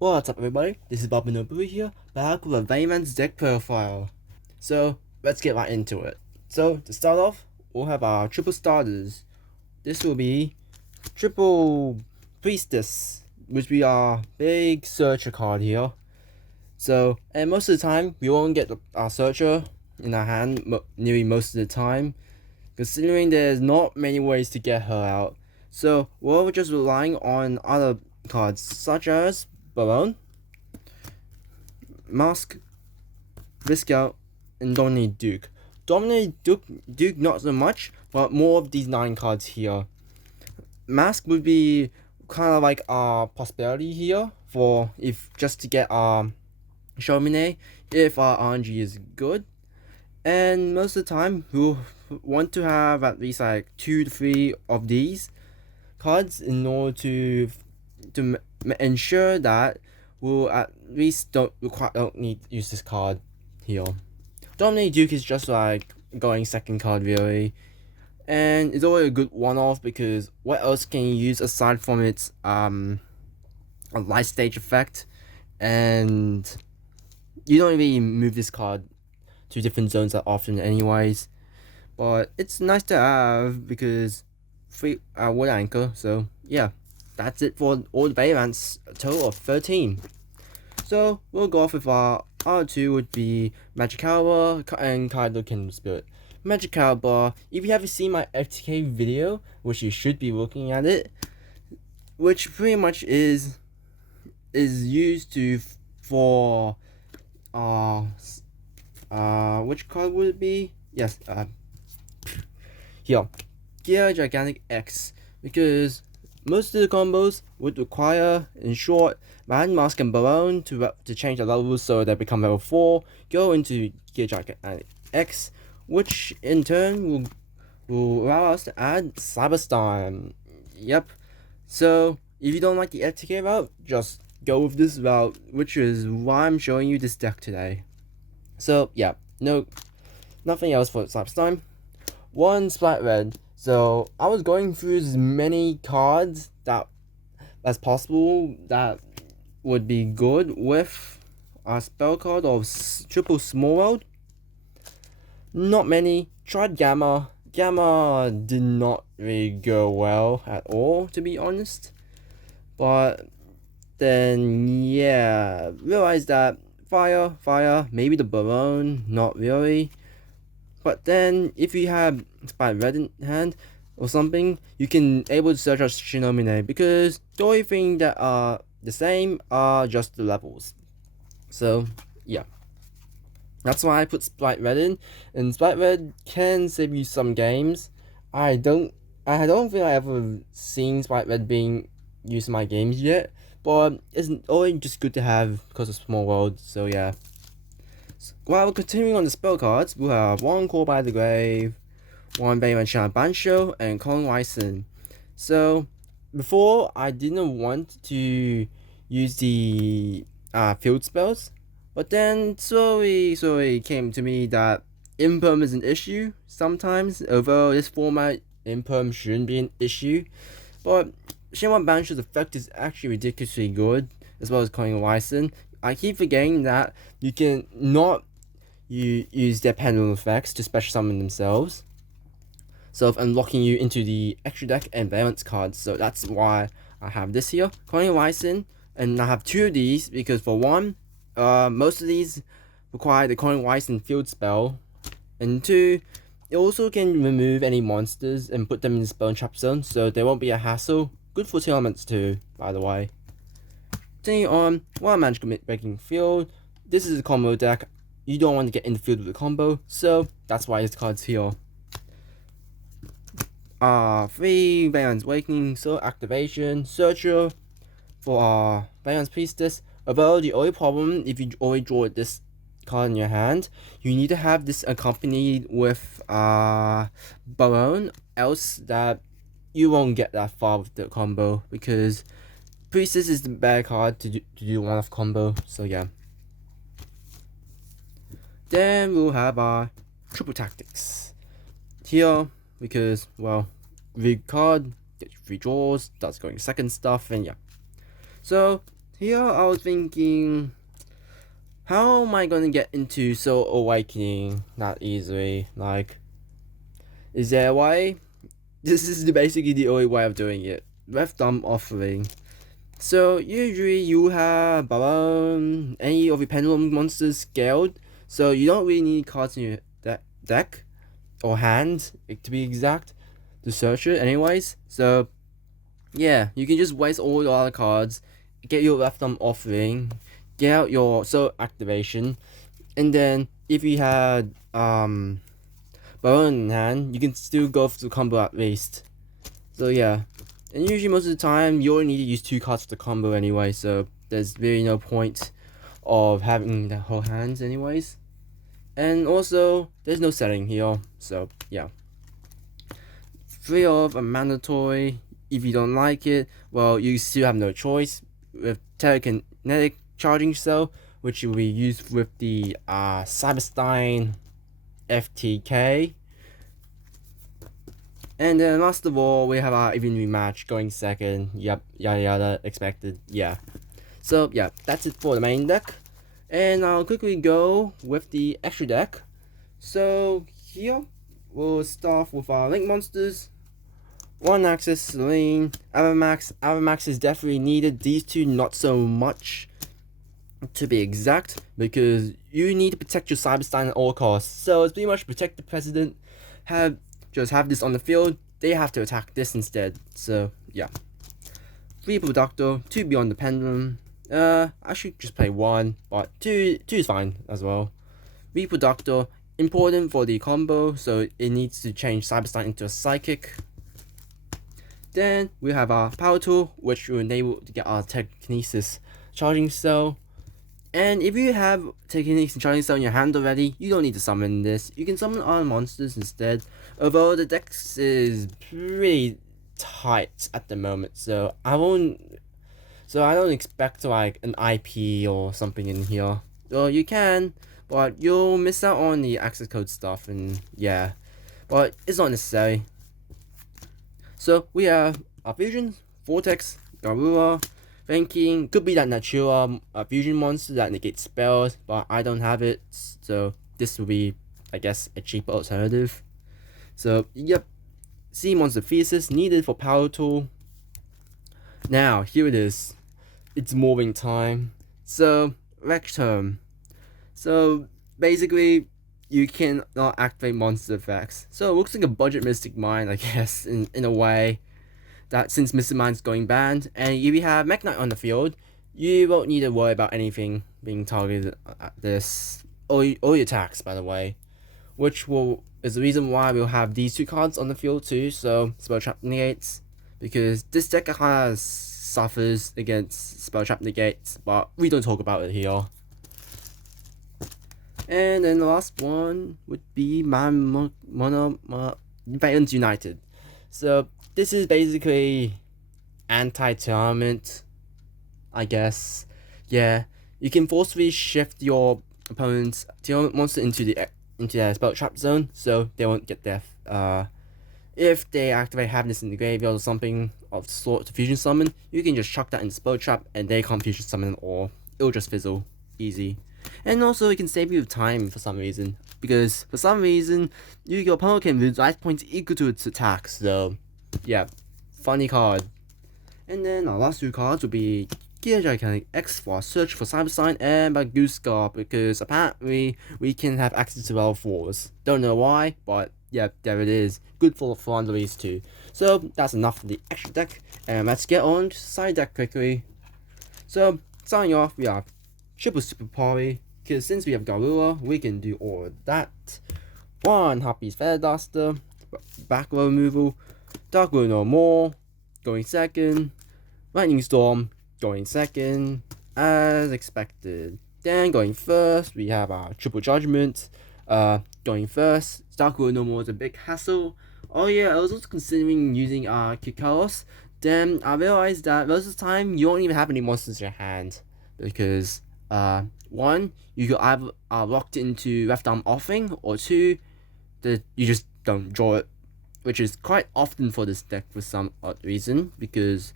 What's up everybody, this is Bob Nobu here, back with a Vaylantz deck profile. So, let's get right into it. So, to start off, we'll have our triple starters. This will be triple priestess, which be our big searcher card here. So, and most of the time, we won't get our searcher in our hand nearly most of the time, considering there's not many ways to get her out. So, we're just relying on other cards such as Baron, Mask, Viscout, and Dominate Duke. Duke not so much, but more of these 9 cards here. Mask would be kind of like our prosperity here for if just to get our Showmine if our RNG is good. And most of the time, we'll want to have at least like 2 to 3 of these cards in order to ensure that we'll at least don't need to use this card here. Dominate Duke is just like going second card really, and it's always a good one-off because what else can you use aside from its light stage effect, and you don't really move this card to different zones that often anyways, but it's nice to have because free wood anchor. So yeah, that's it for all the Vaylantz, a total of 13. So we'll go off with our R2 would be Magicalibur and Kaido Kingdom Spirit. Magicalibur, if you haven't seen my FTK video, which you should be looking at it, which pretty much is used to for which card would it be? Yes, here, Gear Gigantic X, because most of the combos would require, in short, Man, Mask, and Baron to change the levels so they become level 4, go into Gear Gigantic X, which in turn will allow us to add cyber-stein. Yep. So, if you don't like the FTK route, just go with this route, which is why I'm showing you this deck today. So, yeah, nothing else for cyber-stein. One Splat Red. So I was going through as many cards as possible that would be good with a spell card of triple small world. Not many. Tried Gamma. Gamma did not really go well at all, to be honest. But then yeah, realized that fire, maybe the Baron, not really. But then, if you have Spy Red in hand or something, you can able to search out Shinomine, because the only thing that are the same are just the levels. So yeah, that's why I put Sprite Red in, and Sprite Red can save you some games. I don't think I ever seen Sprite Red being used in my games yet, but it's always just good to have because of Small World. So yeah. While continuing on the spell cards, we'll have one Call by the Grave, one Vaylantz Bansho, and Colin Wyson. So, before I didn't want to use the field spells, but then slowly came to me that Imperm is an issue sometimes, although this format Imperm shouldn't be an issue. But Shenwan Bansho's effect is actually ridiculously good, as well as Colin Wyson. I keep forgetting that you can not use their pendulum effects to special summon themselves, so unlocking you into the extra deck and Vaylantz cards. So that's why I have this here, Colin Wyson, and I have 2 of these because for one, most of these require the Colin Wyson field spell, and 2, it also can remove any monsters and put them in the spell and trap zone, so there won't be a hassle. Good for 2 elements too, by the way. Continuing on, one magical breaking field. This is a combo deck. You don't want to get in the field with the combo, so that's why this card's here. 3 Vaylantz Awakening, so activation, Searcher for our Vaylantz Priestess. Although the only problem, if you already draw this card in your hand, you need to have this accompanied with Baron, else that you won't get that far with the combo, because Priestess is the better card to do one-off combo, so yeah. Then we'll have our triple tactics here, because, well, the card gets 3 draws, that's going second stuff, and yeah. So here I was thinking, how am I gonna get into Soul Awakening that easily? Like, is there a way? This is basically the only way of doing it. Left thumb offering. So usually you have any of your pendulum monsters scaled, so you don't really need cards in your deck or hand, to be exact, to search it anyways. So yeah, you can just waste all your other cards, get your left thumb offering, get out your soul activation, and then if you had Baron in hand, you can still go for the combo at least. So yeah. And usually most of the time you only need to use 2 cards for the combo anyway, so there's really no point of having the whole hands anyways. And also there's no setting here, so yeah. 3 of a mandatory. If you don't like it, well, you still have no choice with telekinetic charging cell, which will be used with the cyber-stein FTK. And then last of all, we have our even rematch going second. Yep, yada yada, expected. Yeah. So yeah, that's it for the main deck. And I'll quickly go with the extra deck. So here, we'll start with our Link monsters. 1 Axis, Celine, Avamax. Avamax is definitely needed. These two not so much, to be exact, because you need to protect your Cyber-stein at all costs. So it's pretty much protect the president. Just have this on the field, they have to attack this instead. So yeah. 3 Productor, 2 Beyond the Pendulum. I should just play 1, but 2 is fine as well. Reproductor, important for the combo, so it needs to change Cyber-stein into a Psychic. Then we have our Power Tool, which will enable to get our Telekinesis Charging Cell. And if you have Telekinesis Charging Cell in your hand already, you don't need to summon this. You can summon other monsters instead. Although the deck is pretty tight at the moment, so I don't expect like an IP or something in here. Well, you can, but you'll miss out on the access code stuff, and yeah. But it's not necessary. So we have our fusions, Vortex, Garura, Thinking. Could be that Natura fusion monster that negates spells, but I don't have it, so this will be, I guess, a cheaper alternative. So yep, Sea Monster Thesis needed for Power Tool. Now here it is, it's moving time. So Rectum. So basically, you cannot activate monster effects. So it looks like a budget Mystic Mine, I guess, in a way. That since Mystic Mine's going banned, and if you have Mech Knight on the field, you won't need to worry about anything being targeted at this. All your attacks, by the way. Which is the reason why we'll have these 2 cards on the field too, so Spell Trap negates. Because this deck suffers against Spell Trap negates, but we don't talk about it here. And then the last one would be Vaylantz United. So this is basically anti-tournament, I guess. Yeah, you can forcefully shift your opponent's monster into their spell trap zone, so they won't get death. If they activate Happiness in the graveyard or something of the sort to fusion summon, you can just chuck that in spell trap and they can't fusion summon, or it'll just fizzle. Easy. And also it can save you time for some reason, because for some reason your opponent can lose life points equal to its attack. So yeah, funny card. And then our last 2 cards will be Gear Gigantic X for Search for Cyber-stein and by Goose Scar, because apparently we can have access to level 4s. Don't know why, but yeah, there it is. Good for Flanders too. So that's enough for the extra deck, and let's get on to the side deck quickly. So starting off, we have Triple Super Party, because since we have Garura, we can do all of that. 1 Happy's Feather Duster, back row removal, Dark Row No More, going second, Lightning Storm, going second, as expected. Then going first, we have our Triple Judgment, going first. Dark Row No More is a big hassle. Oh yeah, I was also considering using Kikaros. Then I realized that most of the time, you don't even have any monsters in your hand, because 1, you could either locked into left arm offing, or 2, that you just don't draw it, which is quite often for this deck for some odd reason, because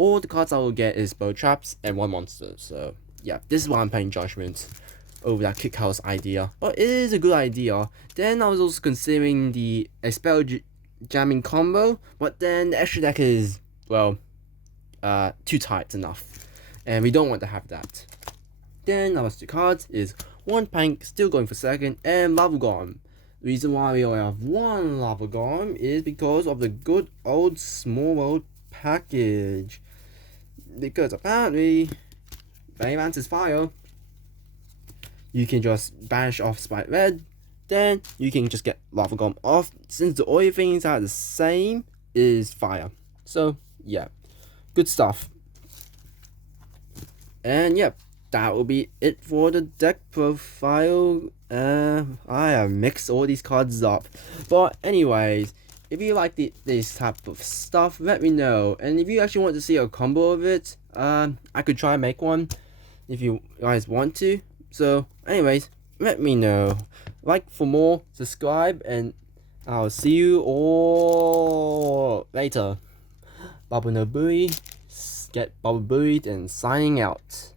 all the cards I will get is bow traps and 1 monster. So yeah, this is why I'm playing Judgment over that kick house idea. But it is a good idea. Then I was also considering the expel jamming combo, but then the extra deck is, well, too tight enough, and we don't want to have that. Then our 2 cards is 1 Pank, still going for second, and Lava Golem. The reason why we only have 1 Lava Golem is because of the good old Small World package. Because apparently, Vaylantz is fire. You can just banish off Spike Red, then you can just get Lava Golem off, since the only things that are the same is fire. So yeah, good stuff. And yep, that will be it for the deck profile. I have mixed all these cards up, but anyways, if you like this type of stuff, let me know. And if you actually want to see a combo of it, I could try and make one if you guys want to. So anyways, let me know. Like for more, subscribe, and I'll see you all later. Bubble no buoy, get bubble buoyed, and signing out.